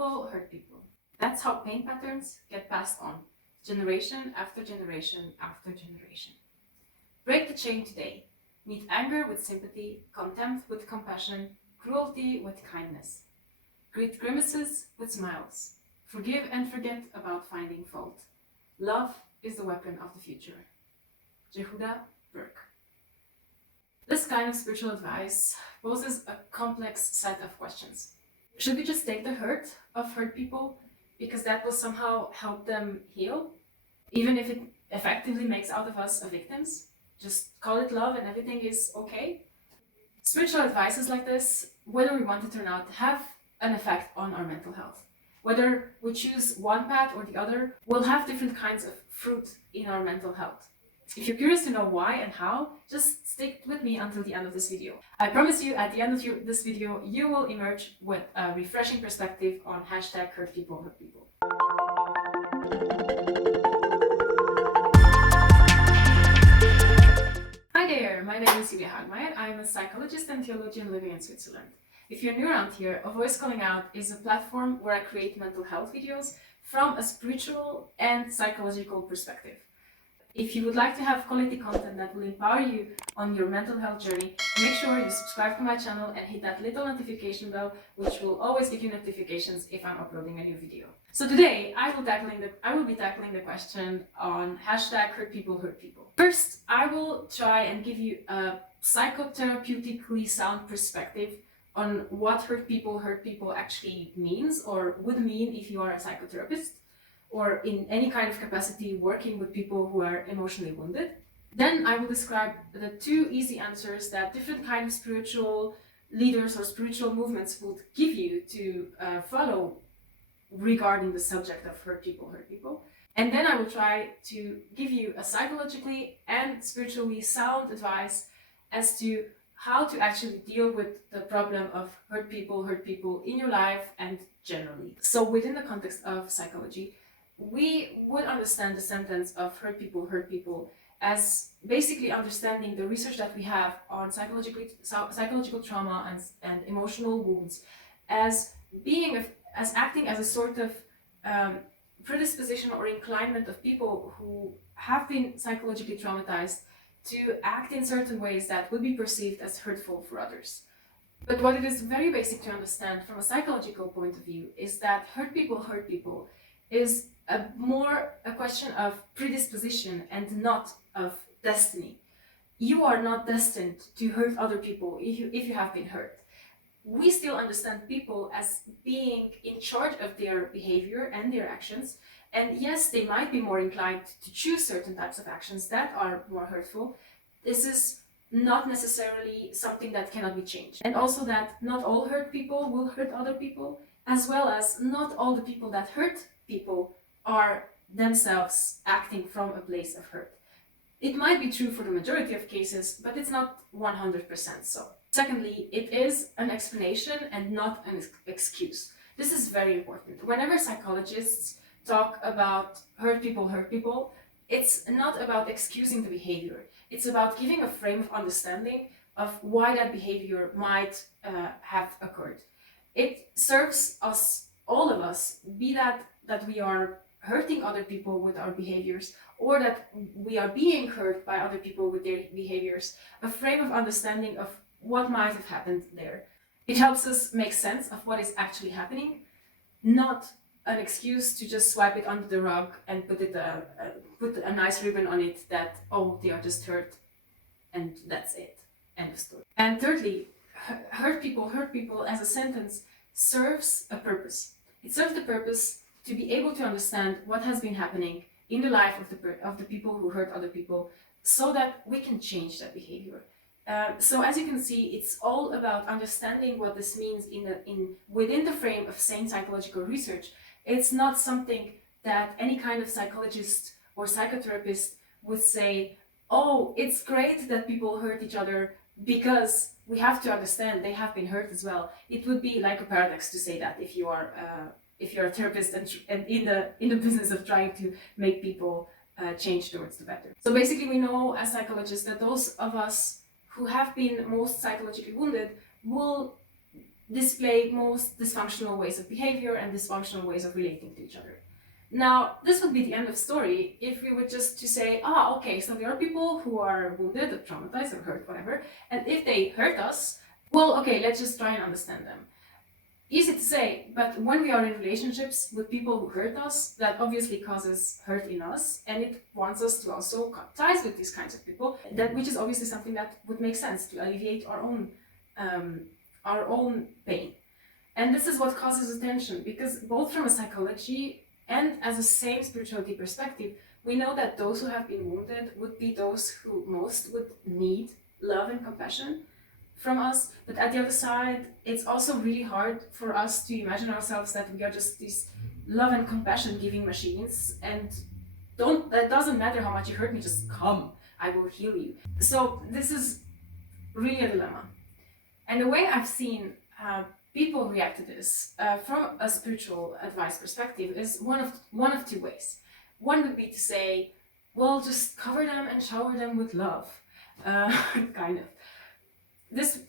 people hurt people. That's how pain patterns get passed on, generation after generation after generation. Break the chain today. Meet anger with sympathy, contempt with compassion, cruelty with kindness. Greet grimaces with smiles. Forgive and forget about finding fault. Love is the weapon of the future. Jehuda Burke. This kind of spiritual advice poses a complex set of questions. Should we just take the hurt of hurt people because that will somehow help them heal? Even if it effectively makes out of us victims? Just call it love and everything is okay? Spiritual advices like this, whether we want it or not, have an effect on our mental health. Whether we choose one path or the other, will have different kinds of fruit in our mental health. If you're curious to know why and how, just stick with me until the end of this video. I promise you, at the end of this video, you will emerge with a refreshing perspective on hashtag hurt people, hurt people. Hi there, my name is Julia Hagmeier. I'm a psychologist and theologian living in Switzerland. If you're new around here, A Voice Calling Out is a platform where I create mental health videos from a spiritual and psychological perspective. If you would like to have quality content that will empower you on your mental health journey, make sure you subscribe to my channel and hit that little notification bell, which will always give you notifications if I'm uploading a new video. So today, I will be tackling the question on hashtag hurt people, hurt people. First, I will try and give you a psychotherapeutically sound perspective on what hurt people actually means or would mean if you are a psychotherapist, or in any kind of capacity working with people who are emotionally wounded. Then I will describe the 2 easy answers that different kinds of spiritual leaders or spiritual movements would give you to follow regarding the subject of hurt people. And then I will try to give you a psychologically and spiritually sound advice as to how to actually deal with the problem of hurt people in your life and generally. So within the context of psychology, we would understand the sentence of hurt people as basically understanding the research that we have on psychological trauma and emotional wounds as acting as a sort of predisposition or inclination of people who have been psychologically traumatized to act in certain ways that would be perceived as hurtful for others. But what it is very basic to understand from a psychological point of view is that hurt people is more a question of predisposition and not of destiny. You are not destined to hurt other people if you have been hurt. We still understand people as being in charge of their behavior and their actions. And yes, they might be more inclined to choose certain types of actions that are more hurtful. This is not necessarily something that cannot be changed. And also that not all hurt people will hurt other people, as well as not all the people that hurt people are themselves acting from a place of hurt. It might be true for the majority of cases, but it's not 100% so. Secondly, it is an explanation and not an excuse. This is very important. Whenever psychologists talk about hurt people, it's not about excusing the behavior. It's about giving a frame of understanding of why that behavior might have occurred. It serves us, all of us, be that we are hurting other people with our behaviors or that we are being hurt by other people with their behaviors, a frame of understanding of what might have happened there. It helps us make sense of what is actually happening, not an excuse to just swipe it under the rug and put a nice ribbon on it that, oh, they are just hurt and that's it, end of story. And thirdly, hurt people as a sentence serves a purpose. It serves the purpose to be able to understand what has been happening in the life of the people who hurt other people so that we can change that behavior. So as you can see, it's all about understanding what this means within the frame of sane psychological research. It's not something that any kind of psychologist or psychotherapist would say, oh, it's great that people hurt each other because we have to understand they have been hurt as well. It would be like a paradox to say that if you're a therapist and in the business of trying to make people change towards the better. So basically we know as psychologists that those of us who have been most psychologically wounded will display most dysfunctional ways of behavior and dysfunctional ways of relating to each other. Now, this would be the end of story if we were just to say, okay, so there are people who are wounded or traumatized or hurt, whatever, and if they hurt us, well, okay, let's just try and understand them. Easy to say, but when we are in relationships with people who hurt us, that obviously causes hurt in us, and it wants us to also cut ties with these kinds of people, which is obviously something that would make sense to alleviate our own pain. And this is what causes attention, because both from a psychology and as a sane spirituality perspective, we know that those who have been wounded would be those who most would need love and compassion from us. But at the other side, it's also really hard for us to imagine ourselves that we are just these love and compassion giving machines, and that doesn't matter how much you hurt me, just come, I will heal you. So this is really a dilemma. And the way I've seen people react to this from a spiritual advice perspective is one of two ways. One would be to say, well, just cover them and shower them with love, kind of. This,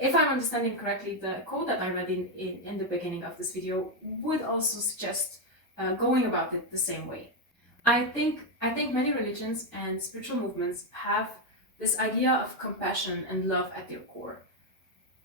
if I'm understanding correctly, the quote that I read in the beginning of this video would also suggest going about it the same way. I think many religions and spiritual movements have this idea of compassion and love at their core,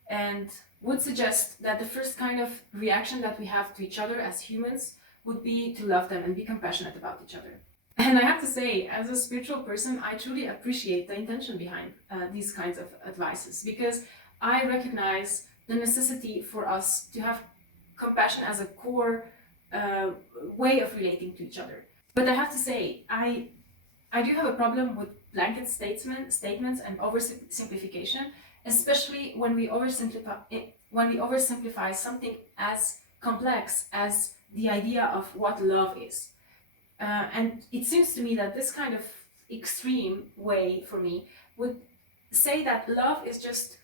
and would suggest that the first kind of reaction that we have to each other as humans would be to love them and be compassionate about each other. And I have to say, as a spiritual person, I truly appreciate the intention behind these kinds of advices, because I recognize the necessity for us to have compassion as a core way of relating to each other. But I have to say, I do have a problem with blanket statements and oversimplification, especially when we oversimplify something as complex as the idea of what love is. And it seems to me that this kind of extreme way for me would say that love is just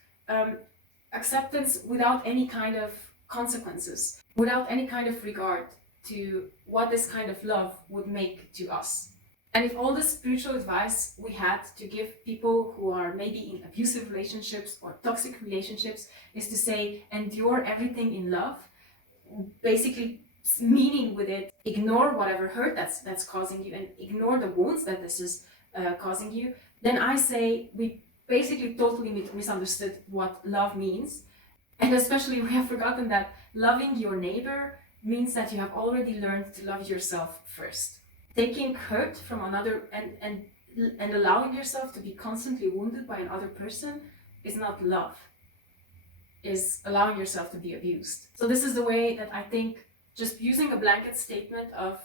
acceptance without any kind of consequences, without any kind of regard to what this kind of love would make to us. And if all the spiritual advice we had to give people who are maybe in abusive relationships or toxic relationships is to say, endure everything in love, basically meaning with it, ignore whatever hurt that's causing you and ignore the wounds that this is causing you, then I say we basically totally misunderstood what love means. And especially we have forgotten that loving your neighbor means that you have already learned to love yourself first. Taking hurt from another and allowing yourself to be constantly wounded by another person is not love, is allowing yourself to be abused. So this is the way that I think just using a blanket statement of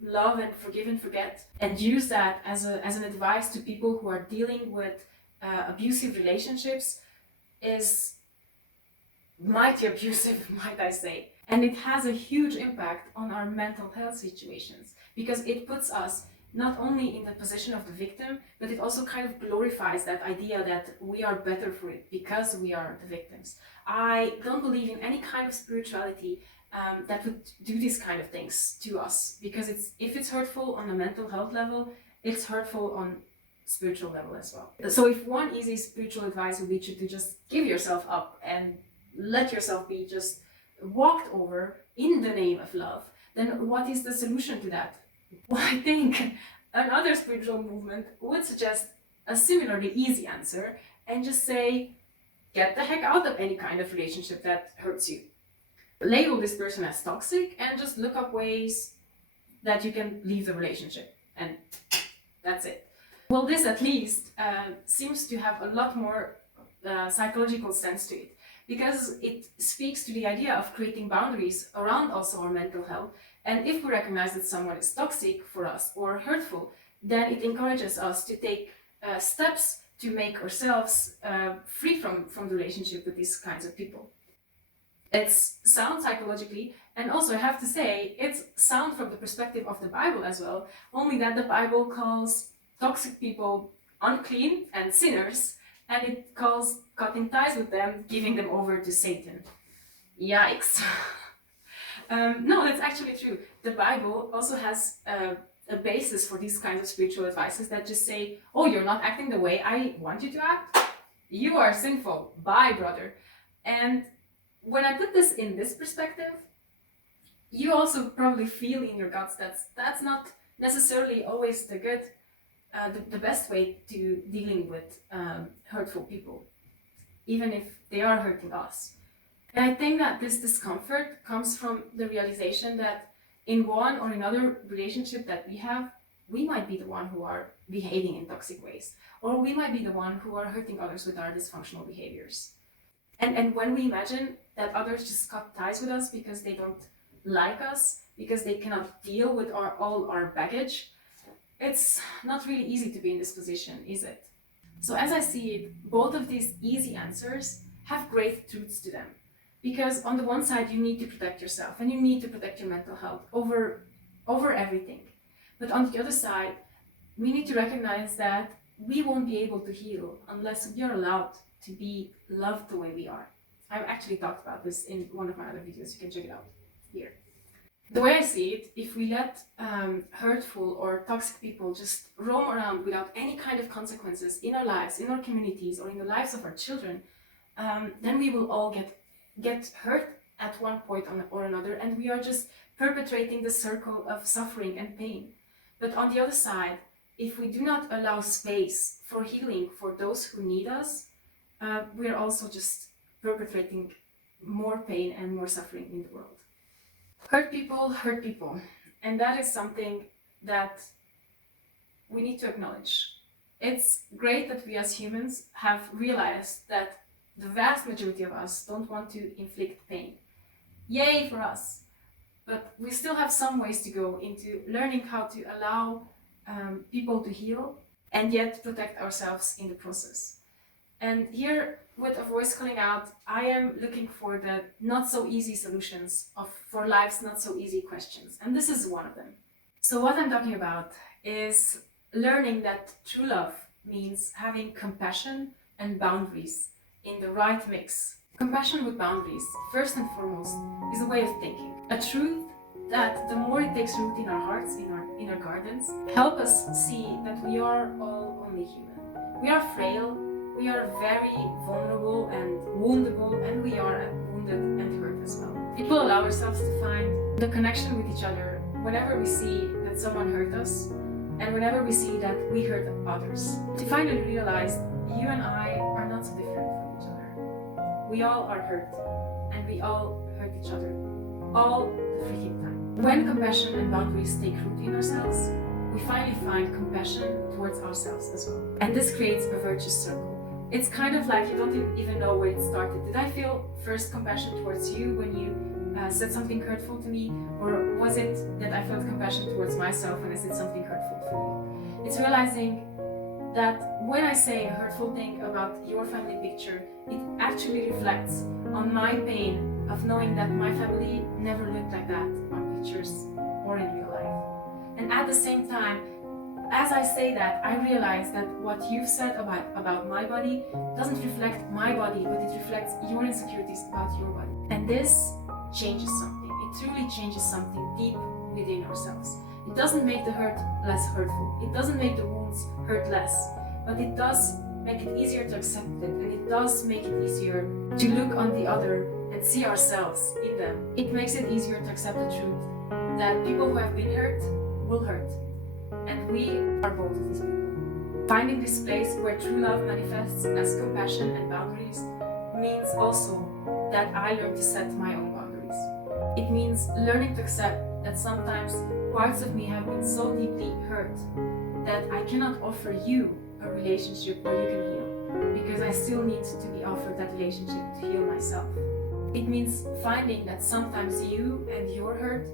love and forgive and forget, and use that as an advice to people who are dealing with abusive relationships is mighty abusive, might I say. And it has a huge impact on our mental health situations, because it puts us not only in the position of the victim, but it also kind of glorifies that idea that we are better for it because we are the victims. I don't believe in any kind of spirituality that would do these kind of things to us, because if it's hurtful on a mental health level, it's hurtful on spiritual level as well. So if one easy spiritual advice would be to just give yourself up and let yourself be just walked over in the name of love, then what is the solution to that? Well, I think another spiritual movement would suggest a similarly easy answer and just say, get the heck out of any kind of relationship that hurts you. Label this person as toxic and just look up ways that you can leave the relationship, and that's it. Well, this at least seems to have a lot more psychological sense to it, because it speaks to the idea of creating boundaries around also our mental health. And if we recognize that someone is toxic for us or hurtful, then it encourages us to take steps to make ourselves free from the relationship with these kinds of people. It's sound psychologically, and also I have to say, it's sound from the perspective of the Bible as well, only that the Bible calls toxic people unclean and sinners, and it calls cutting ties with them, giving them over to Satan. Yikes. No, that's actually true. The Bible also has a basis for these kinds of spiritual advices that just say, oh, you're not acting the way I want you to act? You are sinful. Bye, brother. And when I put this in this perspective, you also probably feel in your guts that's not necessarily always the best way to dealing with hurtful people, even if they are hurting us. And I think that this discomfort comes from the realization that in one or another relationship that we have, we might be the one who are behaving in toxic ways, or we might be the one who are hurting others with our dysfunctional behaviors. And when we imagine that others just cut ties with us because they don't like us, because they cannot deal with all our baggage, it's not really easy to be in this position, is it? So as I see it, both of these easy answers have great truths to them. Because on the one side, you need to protect yourself and you need to protect your mental health over everything. But on the other side, we need to recognize that we won't be able to heal unless we are allowed to be loved the way we are. I've actually talked about this in one of my other videos. You can check it out here. The way I see it, if we let hurtful or toxic people just roam around without any kind of consequences in our lives, in our communities, or in the lives of our children, then we will all get hurt at one point or another, and we are just perpetrating the circle of suffering and pain. But on the other side, if we do not allow space for healing for those who need us, we are also just perpetrating more pain and more suffering in the world. Hurt people, and that is something that we need to acknowledge. It's great that we as humans have realized that the vast majority of us don't want to inflict pain. Yay for us! But we still have some ways to go into learning how to allow people to heal and yet protect ourselves in the process. And here, with A Voice Calling Out, I am looking for the not so easy solutions for life's not so easy questions. And this is one of them. So what I'm talking about is learning that true love means having compassion and boundaries in the right mix. Compassion with boundaries, first and foremost, is a way of thinking. A truth that the more it takes root in our hearts, in our gardens, help us see that we are all only human. We are frail, we are very vulnerable and woundable, and we are wounded and hurt as well. It will allow ourselves to find the connection with each other whenever we see that someone hurt us, and whenever we see that we hurt others. To finally realize you and I are not so different from each other. We all are hurt, and we all hurt each other all the freaking time. When compassion and boundaries take root in ourselves, we finally find compassion towards ourselves as well. And this creates a virtuous circle. It's kind of like you don't even know where it started. Did I feel first compassion towards you when you said something hurtful to me? Or was it that I felt compassion towards myself when I said something hurtful to you? It's realizing that when I say a hurtful thing about your family picture, it actually reflects on my pain of knowing that my family never looked like that on pictures or in real life. And at the same time, as I say that, I realize that what you've said about my body doesn't reflect my body, but it reflects your insecurities about your body. And this changes something. It truly changes something deep within ourselves. It doesn't make the hurt less hurtful. It doesn't make the wounds hurt less, but it does make it easier to accept it, and it does make it easier to look on the other and see ourselves in them. It makes it easier to accept the truth that people who have been hurt will hurt. And we are both of these people. Finding this place where true love manifests as compassion and boundaries means also that I learn to set my own boundaries. It means learning to accept that sometimes parts of me have been so deeply hurt that I cannot offer you a relationship where you can heal, because I still need to be offered that relationship to heal myself. It means finding that sometimes you and your hurt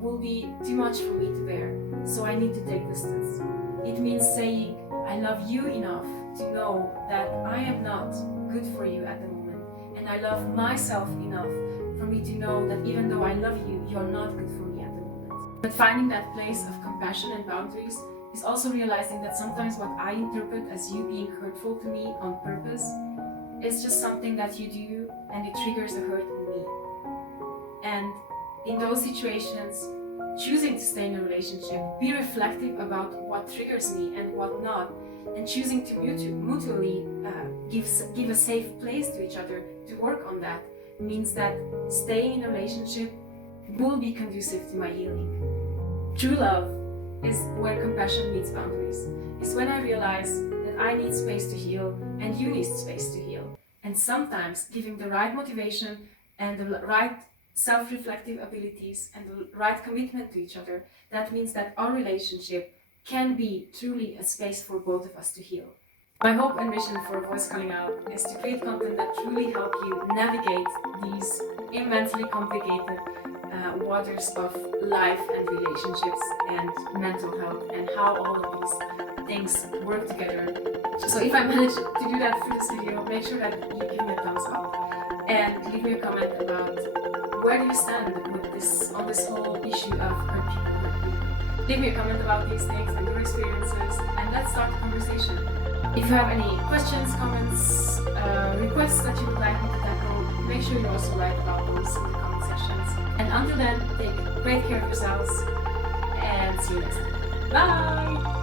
will be too much for me to bear, so I need to take distance. It means saying, I love you enough to know that I am not good for you at the moment, and I love myself enough for me to know that even though I love you, you're not good for me at the moment. But finding that place of compassion and boundaries is also realizing that sometimes what I interpret as you being hurtful to me on purpose is just something that you do and it triggers a hurt in me. And in those situations, choosing to stay in a relationship, be reflective about what triggers me and what not, and choosing to mutually give a safe place to each other to work on that, means that staying in a relationship will be conducive to my healing. True love is where compassion meets boundaries. It's when I realize that I need space to heal and you need space to heal. And sometimes giving the right motivation and the right self-reflective abilities and the right commitment to each other, that means that our relationship can be truly a space for both of us to heal. My hope and mission for Voice Calling Out is to create content that truly help you navigate these immensely complicated waters of life and relationships and mental health and how all of these things work together. So if I managed to do that through this video, make sure that you give me a thumbs up and leave me a comment about where do you stand with this on this whole issue of hurt people. Leave me a comment about these things and your experiences, and let's start the conversation. If you have any questions, comments, requests that you would like me to tackle, make sure you also write about those in the comment sections. And until then, take great care of yourselves and see you next time. Bye!